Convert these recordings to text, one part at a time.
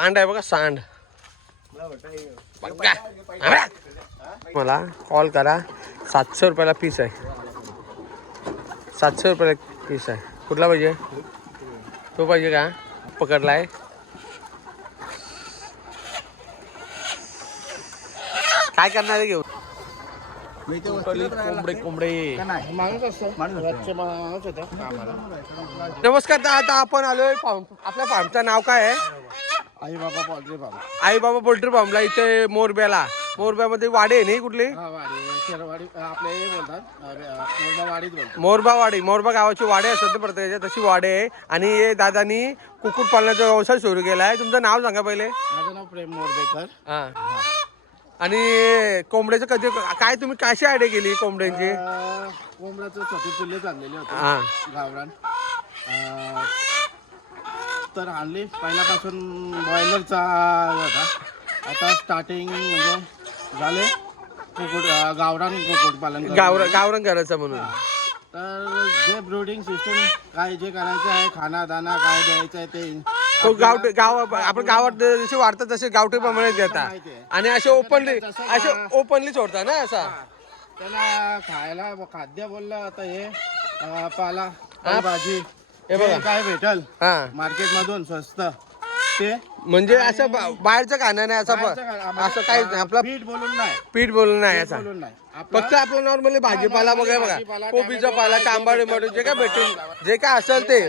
सांड आहे बघा सांड. मला कॉल करा. 700 रुपयाला पीस आहे. 700 रुपयाला पीस आहे. कुठला पाहिजे? तो पाहिजे का? पकडलाय. काय करणार आहे घेऊन? कोंबडे कोंबडे नमस्कार. आता आपण आलोय आपल्या फार्मचं नाव काय आहे? आई बाबा पोल्ट्री फार्म. आई बाबा पोल्ट्री फार्मला इथे मोरब्याला. मोरब्यामध्ये वाडी आहे नाही कुठली? मोरबावाडी. मोरबा गावाची वाडी असतात प्रत्येकाच्या, तशी वाडी आहे. आणि हे दादानी कुक्कुट पालनाचा व्यवसाय सुरू केला आहे. तुमचं नाव सांगा पहिले. माझं नाव प्रेम मोरबेकर. हा. आणि कोंबड्याचं कधी काय तुम्ही कशी आयडिया केली कोंबड्यांची? कोंबड्याचं छोटे पिल्ले चाललेले होते हा. गावरान. तर आणली पहिल्यापासून बॉयलरचा होता. आता स्टार्टिंग म्हणजे झाले गावरान कुक्कुटपालन. गावरान करायचं म्हणून. तर जे ब्रूडिंग सिस्टम काय जे करायचं आहे, खाना दाना काय द्यायचं आहे ते तो आपण गावात जसे वाढतात तसे गावठी प्रमाणे देतात. आणि असे ओपनली सोडतात ना. असा त्याला खायला खाद्य बोललं आता हे पाला भाजी हे बघा काय भेटल हा मार्केट मधून स्वस्त ते. म्हणजे असं बाहेरचं खाणं नाही. असं काही नाही. आपला पीठ बोलून नाही. पीठ बोलून नाही. असा बोलून नाही. फक्त आपलं नॉर्मली भाजीपाला बघा. कोबीचा पाला, कांबाडी मडू जे काय भेटेल जे काय असेल ते.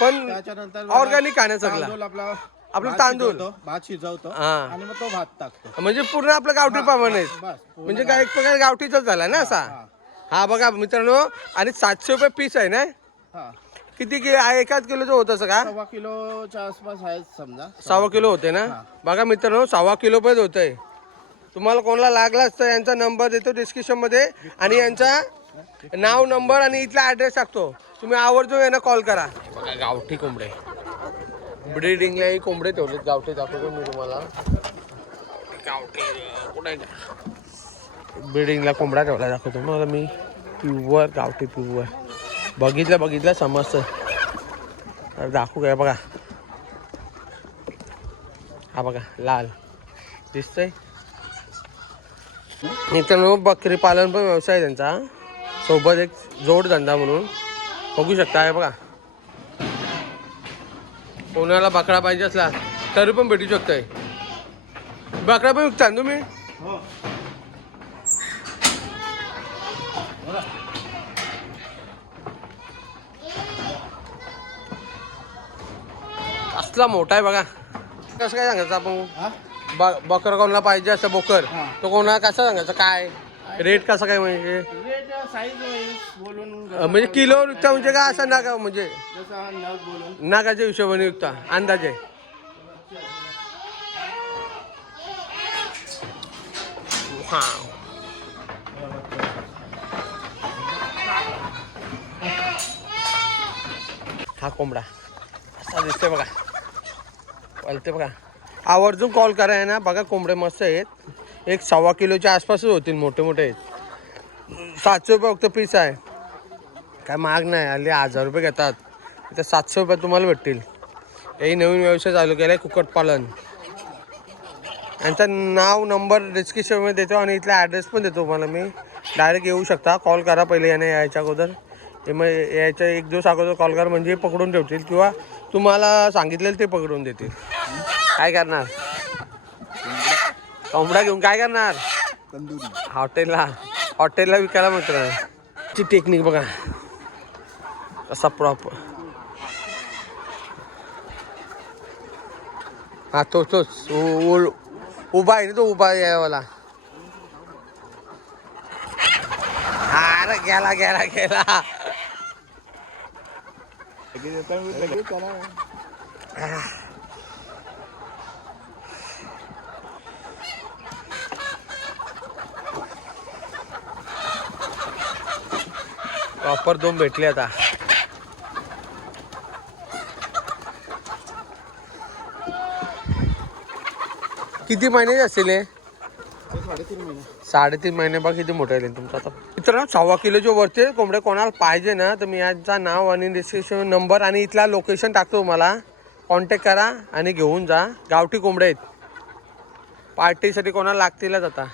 पण त्याच्यानंतर ऑर्गॅनिक खाणं सगळं. आपलं तांदूळ भात शिजवतो हा. आणि मग तो भात टाकतो. म्हणजे पूर्ण आपलं गावठी प्रमाणे. म्हणजे काय एक प्रकार गावठीच झाला ना असा. हा बघा मित्रांनो. आणि 700 रुपये पीस आहे ना. किती एकाच किलोचं होतं असं का? 1.25 किलोच्या आसपास आहे समजा. 1.25 किलो होते ना. बघा मित्रांनो 1.25 किलो पण होतंय. तुम्हाला कोणाला लागलाच तर यांचा नंबर देतो डिस्क्रिप्शन मध्ये. आणि यांचा नाव नंबर आणि इथला ऍड्रेस टाकतो. तुम्ही आवर्जून यांना कॉल करा. बघा गावठी कोंबडे ब्रीडिंगलाही कोंबडे ठेवलेत. गावठी दाखवतो मी तुम्हाला. गावठी कुठे ब्रीडिंगला कोंबडा ठेवला दाखवतो मला मी. प्युअर गावठी प्युअर. बघितलं समजतं. दाखवू काय बघा. हा बघा लाल दिसतंय. मित्रांनो बकरी पालन पण व्यवसाय त्यांचा. सोबत एक जोडधंदा म्हणून बघू शकता. आहे बघा. कोणाला बकरा पाहिजे असला तरी पण भेटू शकतोय. बकरा पण विकता तुम्ही? असला मोठा आहे बघा. कसं काय सांगायचं आपण? बकर कोणाला पाहिजे असं बोकर तो कोणाला कसं सांगायचं? काय रेट कसं काय? म्हणजे म्हणजे किलोवर विकता म्हणजे का असं नाका? म्हणजे नाकाच्या हिशोबाने विकता अंदाजे? हा हा कोंबडा असा दिसतोय बघा. बोलते बघा. आवर्जून कॉल करा आहे ना. बघा कोंबडे मस्त आहेत. एक 1.25 किलोच्या आसपासच होतील. मोठे मोठे आहेत. 700 रुपये फक्त पीस आहे. काय महाग नाही. हल्ली 1000 रुपये घेतात. इथं 700 रुपये तुम्हाला भेटतील. हे नवीन व्यवसाय चालू केला आहे कुक्कुटपालन. यांचं नाव नंबर डिस्क्रिप्शनमध्ये देतो आणि इथला ॲड्रेस पण देतो तुम्हाला मी. डायरेक्ट येऊ शकता. कॉल करा पहिले याने यायच्या अगोदर. हे मग यायच्या 1 दिवस अगोदर कॉल करा म्हणजे पकडून ठेवतील किंवा तुम्हाला सांगितलेलं ते पकडून देतील. काय करणार? कोंबडा घेऊन काय करणार? हॉटेलला विकायला मित्र. ची टेक्निक बघा कसा प्रॉपर. हा तोच उभा आहे ना तो. उभा यावाला. अरे गेला. प्रॉपर 2 भेटले आता. किती महिने असतील हे? 3.5 महिने. बघा किती मोठे आहे तुमचं. आता मित्रांनो 1.25 किलोच्या वरती कोंबडे कोणाला पाहिजे ना तर मी यांचा नाव आणि डिस्क्रिप्शन नंबर आणि इथला लोकेशन टाकतो तुम्हाला. कॉन्टॅक्ट करा आणि घेऊन जा. गावठी कोंबडे आहेत, पार्टीसाठी कोणाला लागतीलच आता.